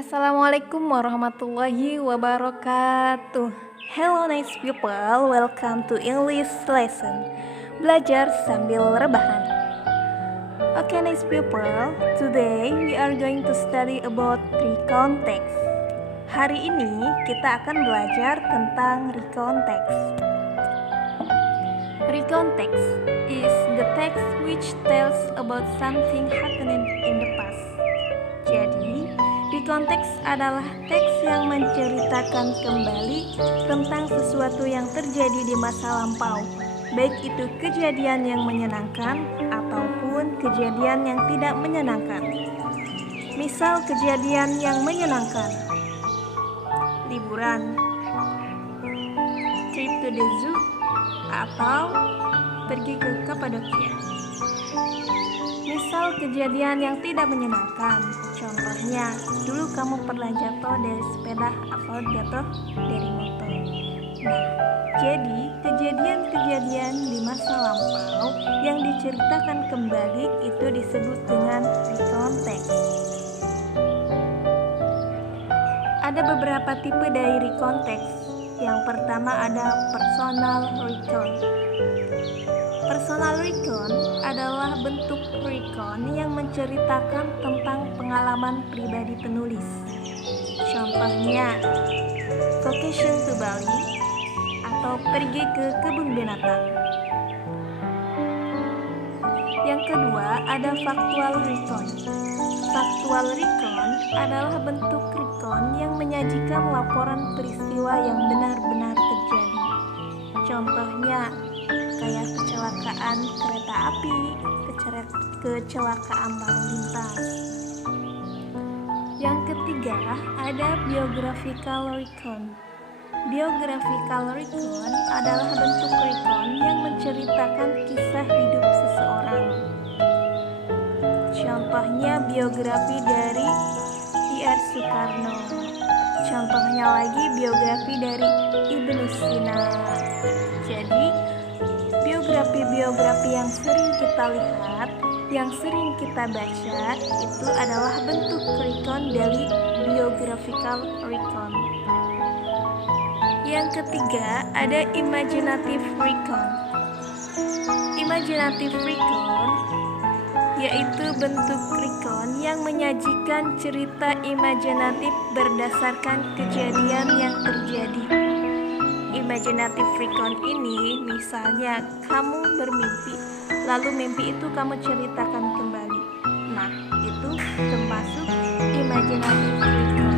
Assalamualaikum warahmatullahi wabarakatuh. Hello nice people, welcome to English lesson. Belajar sambil rebahan. Okay nice people, today we are going to study about recontext. Hari ini kita akan belajar tentang recontext. Recontext is the text which tells about something happening in the past. Jadi, recontext adalah teks yang menceritakan kembali tentang sesuatu yang terjadi di masa lampau, baik itu kejadian yang menyenangkan ataupun kejadian yang tidak menyenangkan. Misal kejadian yang menyenangkan: liburan, trip to the zoo, atau pergi ke Kapadokia. Misal kejadian yang tidak menyenangkan, contohnya dulu kamu pernah jatuh dari sepeda atau jatuh dari motor. Nah, jadi kejadian-kejadian di masa lampau yang diceritakan kembali itu disebut dengan recontext. Ada beberapa tipe dari recontext. Yang pertama ada personal recon. Personal recon adalah bentuk recon yang menceritakan tentang pengalaman pribadi penulis. Contohnya, vacation to Bali atau pergi ke kebun binatang. Yang kedua, ada factual recon. Factual recon adalah bentuk recon yang menyajikan laporan peristiwa yang benar-benar terjadi. Contohnya, kayak kecelakaan kereta api, kecelakaan lalu lintas. Yang ketiga, ada biographical recon. Biographical recon adalah bentuk recon yang menceritakan kisah hidup seseorang. Contohnya biografi dari I.R. Soekarno. Contohnya lagi biografi dari Ibnu Sina. Jadi, biografi yang sering kita lihat, yang sering kita baca, itu adalah bentuk recon dari biographical recon. Yang ketiga, ada imaginative recon. Imaginative recon yaitu bentuk recon yang menyajikan cerita imajinatif berdasarkan kejadian yang terjadi. Imaginative recon ini misalnya kamu bermimpi, lalu mimpi itu kamu ceritakan kembali. Nah, itu termasuk imaginative recon.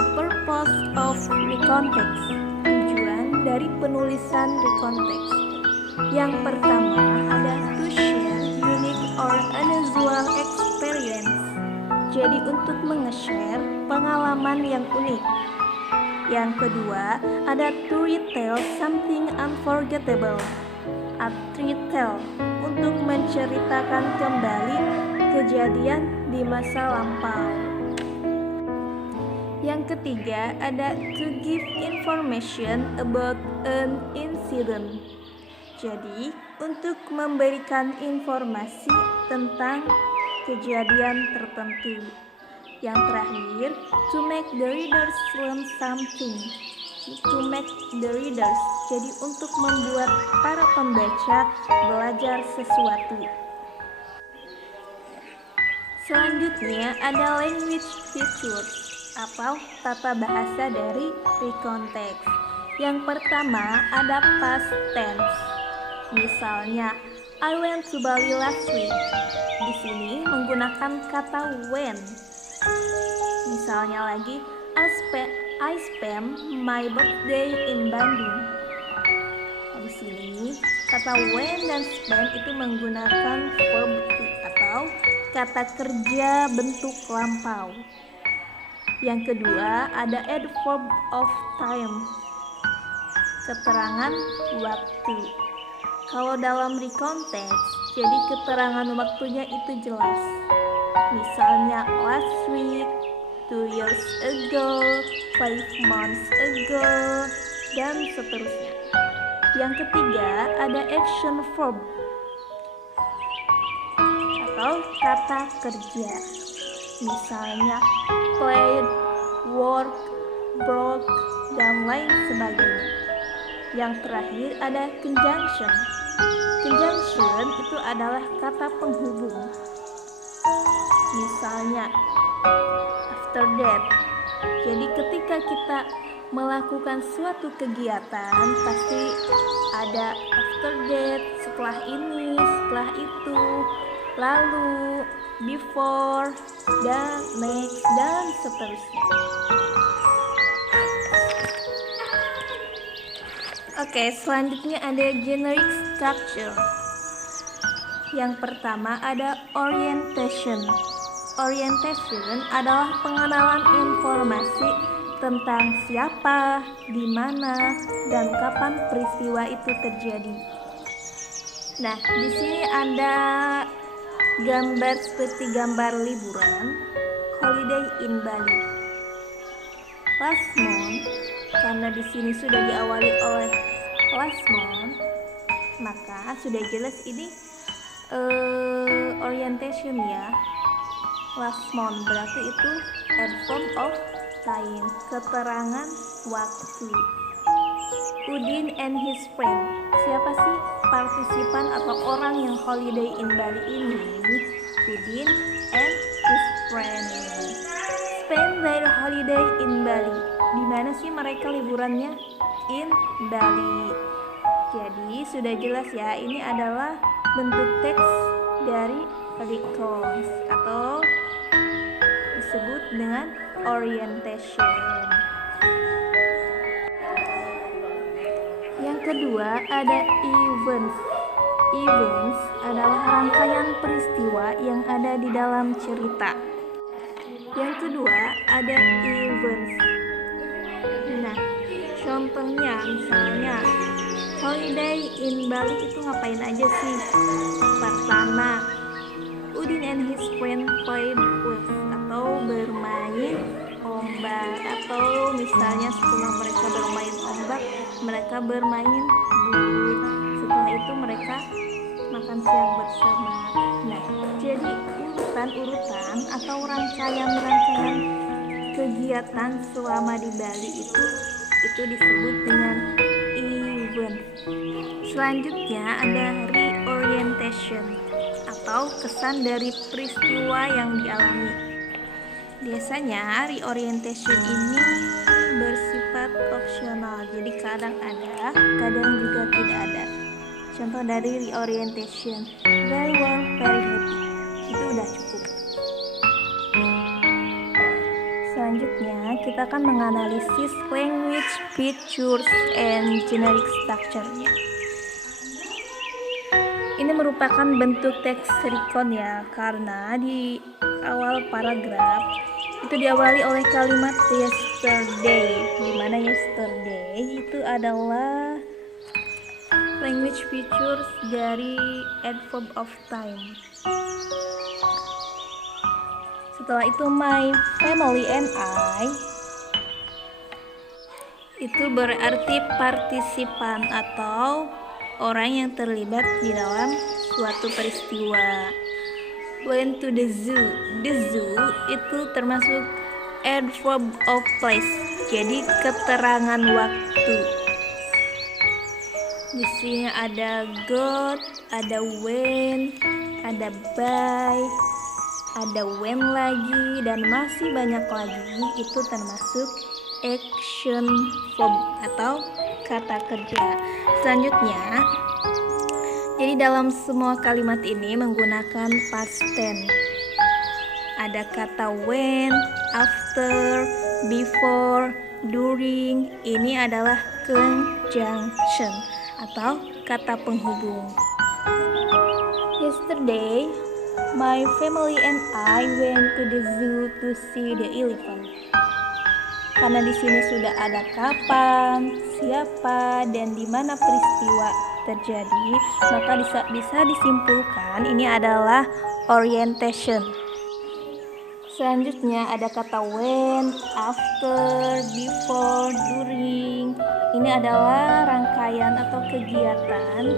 The purpose of recontext. Tujuan dari penulisan recontext. Yang pertama ada to share unique or unusual experience. Jadi untuk menge-share pengalaman yang unik. Yang kedua, ada to retell something unforgettable. Retell untuk menceritakan kembali kejadian di masa lampau. Yang ketiga, ada to give information about an incident. Jadi, untuk memberikan informasi tentang kejadian tertentu. Yang terakhir, to make the readers learn something. To make the readers, jadi untuk membuat para pembaca belajar sesuatu. Selanjutnya ada language features atau tata bahasa dari recontext. Yang pertama ada past tense. Misalnya, I went to Bali last week. Di sini menggunakan kata when. Misalnya lagi, I spent my birthday in Bandung. Di sini kata when dan spend itu menggunakan verb to atau kata kerja bentuk lampau. Yang kedua ada adverb of time. Keterangan waktu. Kalau dalam recontext, jadi keterangan waktunya itu jelas. Misalnya last week, 2 years ago, 5 months ago, dan seterusnya. Yang ketiga ada action verb atau kata kerja. misalnya played, work, broke, dan lain sebagainya. Yang terakhir ada conjunction. Conjunction itu adalah kata penghubung. Misalnya after that. Jadi ketika kita melakukan suatu kegiatan pasti ada after that, setelah ini, setelah itu, lalu, before, dan next, dan seterusnya. Oke, selanjutnya ada generic structure. Yang pertama ada orientation. Orientation adalah pengenalan informasi tentang siapa, di mana, dan kapan peristiwa itu terjadi. Nah, di sini ada gambar seperti gambar liburan, holiday in Bali. Last month, karena di sini sudah diawali oleh last month, maka sudah jelas ini orientation ya. Last month berarti itu adverb of time, keterangan waktu. Udin and his friend. Siapa sih partisipan atau orang yang holiday in Bali ini? Udin and his friend spend their holiday in Bali. Di mana sih mereka liburannya? In Bali. Jadi sudah jelas ya, ini adalah bentuk teks dari recount atau disebut dengan orientation. Yang kedua ada events. Events adalah rangkaian peristiwa yang ada di dalam cerita. Yang kedua ada events. Nah, contohnya misalnya holiday in Bali itu ngapain aja sih? Pertama, Udin and his friend played waves atau bermain ombak, atau misalnya setelah mereka bermain ombak, mereka bermain boot. Setelah itu mereka makan siang bersama. Nah, jadi urutan-urutan atau rangkaian-rangkaian kegiatan selama di Bali itu disebut dengan event. Selanjutnya ada reorientation atau kesan dari peristiwa yang dialami. Biasanya reorientation ini bersifat opsional, jadi kadang ada, kadang juga tidak ada. Contoh dari reorientation, they were very happy. Itu udah cukup. Selanjutnya kita akan menganalisis language features and generic structure-nya. Ini merupakan bentuk teks recount ya, karena di awal paragraf itu diawali oleh kalimat yesterday, di mana yesterday itu adalah language features dari adverb of time. Setelah itu my family and I itu berarti partisipan atau orang yang terlibat di dalam suatu peristiwa. Went to the zoo. The zoo itu termasuk adverb of place, jadi keterangan waktu. Di sini ada got, ada when, ada by, ada when lagi, dan masih banyak lagi. Itu termasuk action verb atau kata kerja. Selanjutnya, jadi dalam semua kalimat ini menggunakan past tense. Ada kata when, after, before, during. Ini adalah conjunction atau kata penghubung. Yesterday, my family and I went to the zoo to see the elephant. Karena di sini sudah ada kapan, siapa, dan di mana peristiwa terjadi, maka bisa disimpulkan ini adalah orientation. Selanjutnya ada kata when, after, before, during. Ini adalah rangkaian atau kegiatan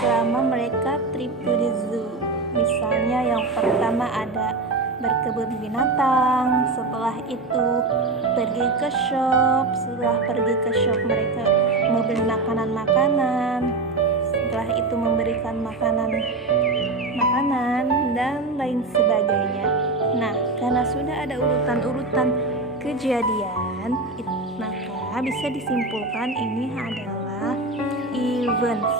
selama mereka trip to the zoo. Misalnya yang pertama ada berkebun binatang, setelah itu pergi ke shop, setelah pergi ke shop mereka membeli makanan-makanan, setelah itu memberikan makanan dan lain sebagainya. Nah, karena sudah ada urutan-urutan kejadian, maka bisa disimpulkan ini adalah events.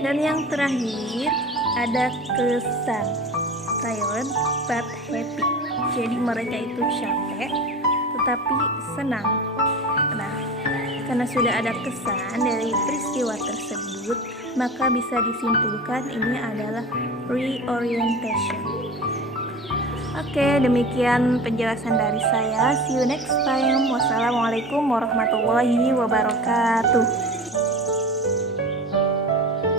Dan yang terakhir ada kesan, silent but happy. Jadi mereka itu capek tetapi senang. Nah, karena sudah ada kesan dari peristiwa tersebut, maka bisa disimpulkan ini adalah reorientation. Oke, demikian penjelasan dari saya. See you next time. Wassalamualaikum warahmatullahi wabarakatuh.